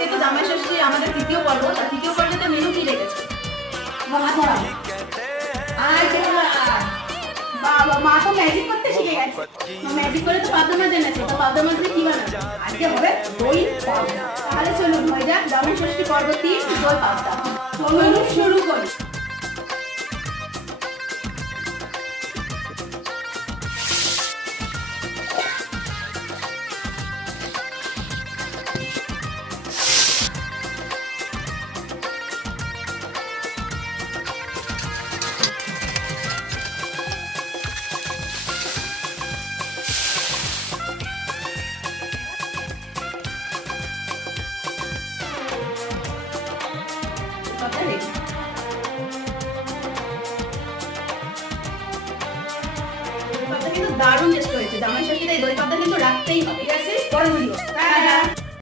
আজকে তো জামাই ষষ্ঠী আমাদের তৃতীয় পর্ব, আর তৃতীয় পর্বতে মেনু কি রেখেছে? বাবা, মা তো ম্যাজিক করতে শিখে গেছে। ম্যাজিক করে তো পাবদা মাছ এনেছে, তো পাবদা মাছ দিয়ে কি বানাবে? আজকে হবে দই পাবদা। তাহলে চলুন হয়ে যাক জামাই ষষ্ঠী পর্ব 3 দই পাবদা। চলুন শুরু করি। দারুণ টেস্ট হয়েছে জামাই ষষ্ঠীতে দই পাবদা কিন্তু রাখতেই হবে। ঠিক আছে, পরে ভিডিও।